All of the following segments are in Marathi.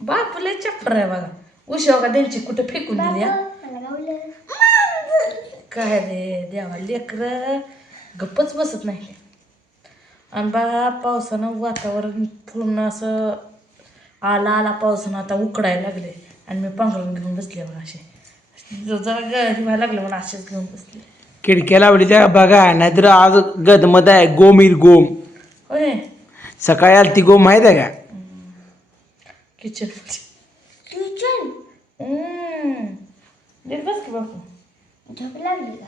बापूला चप्पर आहे बघा. उशिवा का त्यांची कुठे फेकून दिली हा? काय रे देवा, लेकर गप्पच बसत नाही. आणि बघा पावसानं वातावरण पूर्ण असं आला आला पावसानं आता उकडायला लागले आणि मी पांघरून घेऊन बसले बघा असे. जरा व्हायला लागलं म्हणून असेच घेऊन बसले. खिडक्या लावली त्या बघा, नाहीतर आज गदमद आहे गोमीर गोम. होय सकाळी आली ती गोम माहित आहे का? किचन देख बस की बापू. झोप लागली का?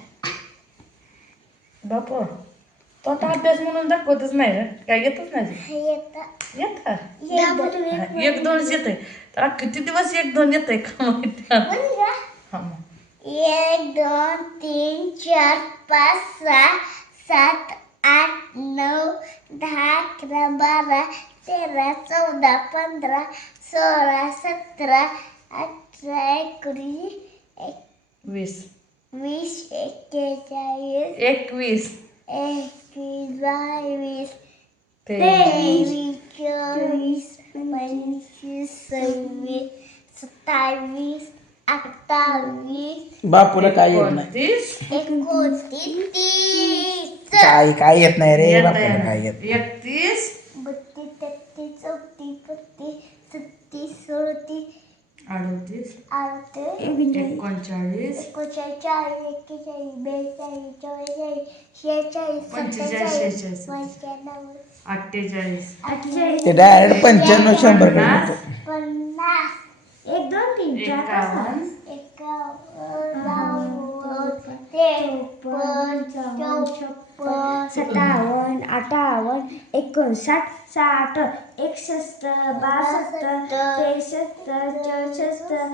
बापू तो आता अभ्यास म्हणून दाखवतच नाही रे. काय येतच नाही येत एक दोनच येत आहे तर किती दिवस एक दोन येत आहे का माहिती? हा मग 1 2 3 4 5 6 7 8 9 10 11 12 13 14 15 16 17 18 19 20 20 21 21 22 23 24 25 26 27 28 बापूला काय येत नाही. 29 29 काय येत नाही रे येत बापूला, काय येत 31 32 33 34 35 36 37 38 38 39 39 ते डायरेक्ट 95 100 कडे येतो. 57 58 59 60 61 62 63 64 65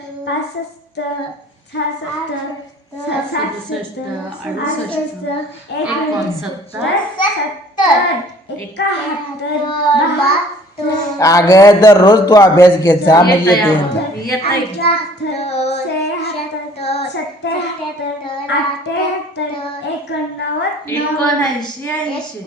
66 अगं दररोज तू अभ्यास घेत जा म्हणजे येते. येत आहे 81 82 83 84 85 86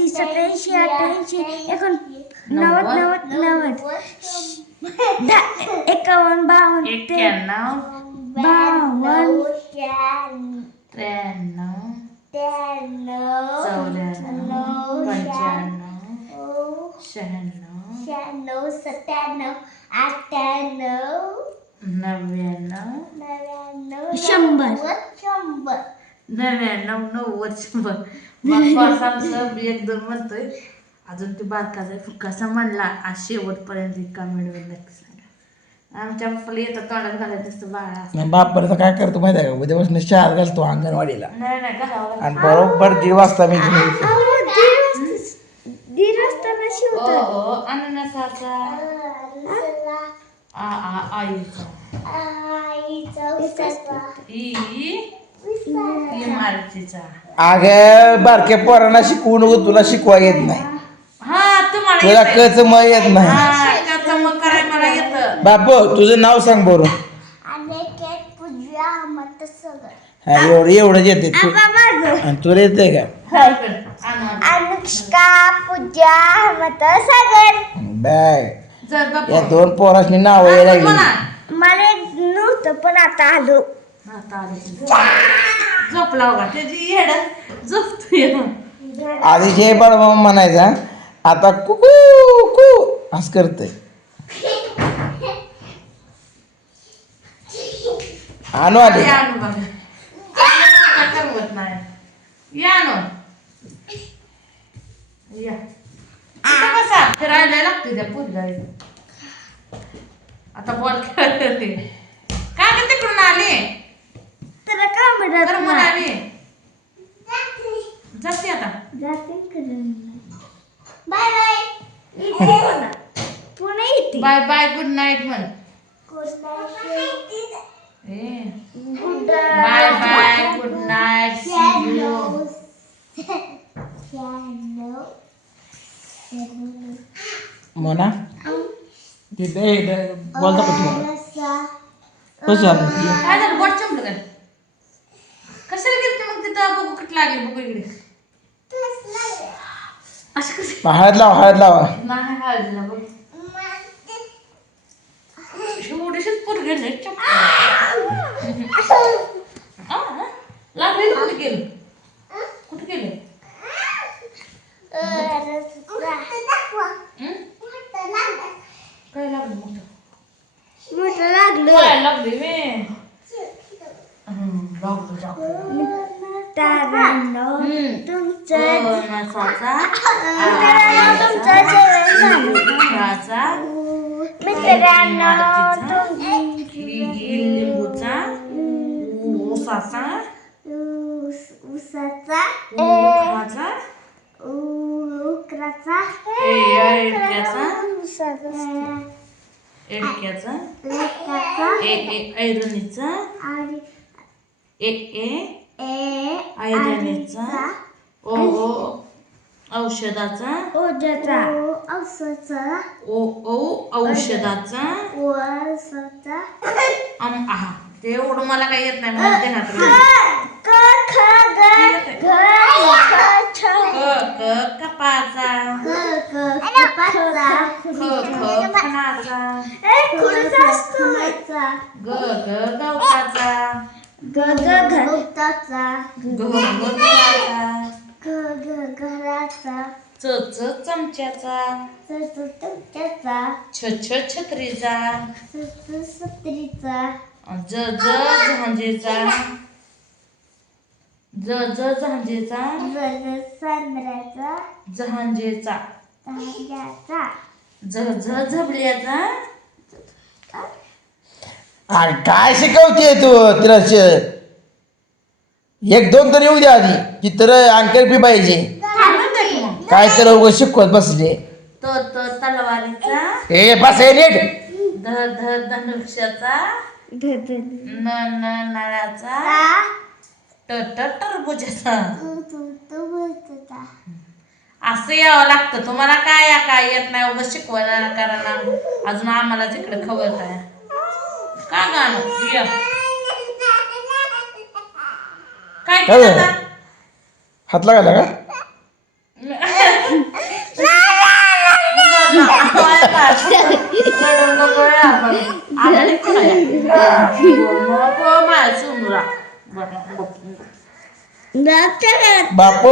87 88 89 90 एक दोन म्हणतोय अजून ते बारकाचा कसा म्हणला आज शेवटपर्यंत का मिळवेल नक्की सांगा. आमच्या पप्पाला येतं तोंडात घालायचं असतं बाळा. बापाला काय करतो माहिती आहे का? उद्यापासून शाळेत घालतो अंगणवाडीला नाही घालावं आणि बरोबर 1:30 वाजता मी घेऊन येतो. अननसाचा इमारतीचा. अगं बारक्या पोरांना शिकवू नको, तुला शिकवा येत नाही. हा तुम्हाला तुला कच मग येत नाही. त्याचं मग कराय मला येतं. बापू तुझं नाव सांग बरं. एवढंच येते तू आणि तुला येते का? अनुष्का पूजा मत सागर बॅग या 2 पोरांनी नाव यायला लागली. मला नव्हतं पण आता आलो. झोपला होगा त्याची येड झोपतोय. आधी जय बाळा म्हणायचा, आता कुकू कू असं करतय. आणू आले आणू बघा करवत नाही. या आणू या कसा फिरायला लागते त्या पुरला. आता बॉल खेळते काय का तिकडून आले तर का तर म्हणत आले जाते आता. बाय बाय पुन्हा येते. बाय बाय गुड नाईट म्हण. Bye bye good night see you. म्हणा तिथे बोलता का तुम्हाला कसं झालं? काय झालं बोट चमलं काय कशाला गेलते मग तिथं बघू कुठं लागली बघू इकडे असं कसं हळद लावा नाही हळदीला बघ एवढीशीच पोर गेले लागले कुठे गेले कुठे गेले काय लागलं मोठं मोठं लागलं काय लागली वे लागलं मित्रांनो तुमचं नसाचा तुमचं जेवण झालं नारळाचा मित्रांनो लिंबूचा ऊसाचा उसाचा उखाचा उकराचा एडक्याचा उसाचा ऐरणीचा आणि ऐरणीचा ओ औषधाचा ओझ्याचा औषधाचा औषधाचा वसाचा आहा ते एवढं मला काही येत नाही मला देणार कपाचा खणाचा गवताचा घराचा घराचा चमच्याचा छत्रीचा सत्रीचा झांजेचा झांजेचा सांद्राचा झांजेचा झबल्याचा अरे काय शिकवते तू तिला एक दोन तर येऊ दे आधी चित्र अंकेल बी पाहिजे काय तर उगाच शिकवत बसले तलवारीचा ए बस हे नीट धनुष्याचा नळाचा टरबुजाचा असं यावं लागतं तुम्हाला काय येत नाही उगाच शिकवायला कारण अजून आम्हाला तिकडे खबर आहे का गाणं ये. काय केलं आता? हात लागायला का बाप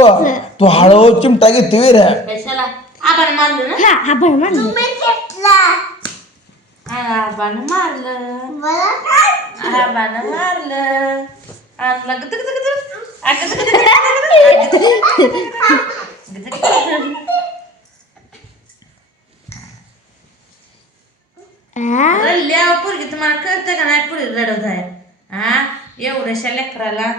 तू हळू चिमटा घेतोय रे कशाला आबाने मारलं ना तुम्ही घेतला आबानं मारलं आबानं मारलं आणला रडल्या पोरगी तुम्हाला कळतं का नाही पुढे रडत आहे हा एवढ्याशा लेकराला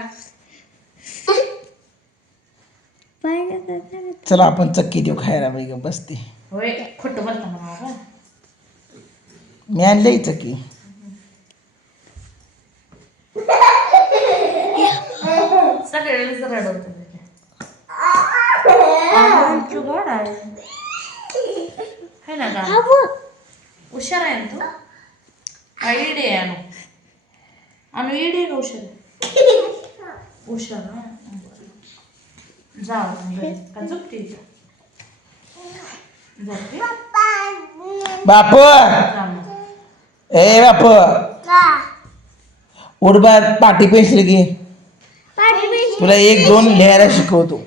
चला आपण चक्की देऊ खायला बाई बसते होय खोटं बोलता मला मी आणलंय चक्की सगळेच रडवत गोड आहे है ना का हुशार आहे ना तू इडे आहे आणू इडे का हुशार जा का झोपते बाप ए बाप उडबार पाटी पेन्सिल घे तुला एक दोन लिहायला शिकवतो